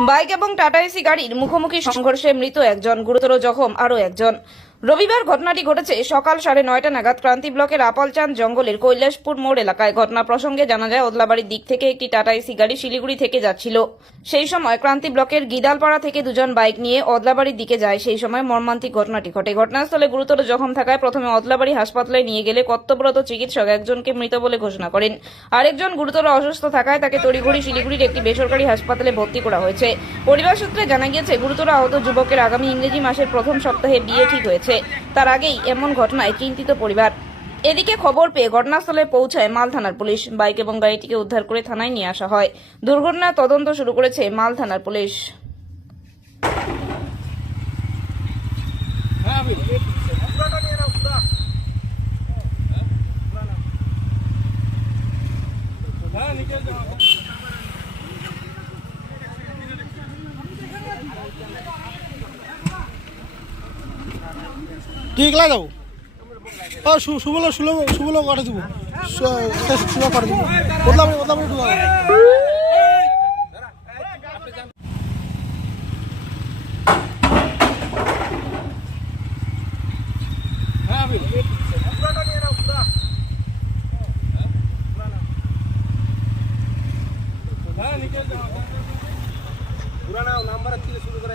Bike এবং tata AC গাড়ির মুখোমুখি সংঘর্ষে মৃত একজন গুরুতর জখম আরও একজন। রবিবার ঘটনাটি ঘটেছে সকাল সাড়ে নয়টা নাগাদ ক্রান্তি ব্লকের আপলচাঁদ জঙ্গলের কৈলাসপুর মোড় এলাকায়। ঘটনা প্রসঙ্গে জানা যায়, ওদলাবাড়ির দিক থেকে একটি টাটা এসি গাড়ি শিলিগুড়ি থেকে যাচ্ছিল। সেই সময় ক্রান্তি ব্লকের গিদালপাড়া থেকে দুজন বাইক নিয়ে অদলাবাড়ির দিকে যায়। সেই সময় মর্মান্তিক ঘটনাটি ঘটে। ঘটনাস্থলে গুরুতর জখম থাকায় প্রথমে অদলাবাড়ি হাসপাতালে নিয়ে গেলে কর্তব্যরত চিকিৎসক একজনকে মৃত বলে ঘোষণা করেন। আরেকজন গুরুতর অসুস্থ থাকায় তাকে তড়িঘড়ি শিলিগুড়ির একটি বেসরকারি হাসপাতালে ভর্তি করা হয়েছে। পরিবার সূত্রে জানা গিয়েছে, গুরুতর আহত যুবকের আগামী ইংরেজি মাসের প্রথম সপ্তাহে বিয়ে ঠিক হয়েছে। তার আগেই এমন ঘটনায় চিন্তিত পরিবার। এদিকে খবর পেয়ে ঘটনাস্থলে পৌঁছায় মাল থানার পুলিশ। বাইক এবং গাড়িটিকে উদ্ধার করে থানায় নিয়ে আসা হয়। দুর্ঘটনার তদন্ত শুরু করেছে মাল থানার পুলিশ। তুই একলা যাব? ও শুভলো শুভলো শুভলো করে দেবো। শুভ করে দেবো। বদলাম বদলাম ঢুকা পুরানা নাম্বার থেকে শুরু করে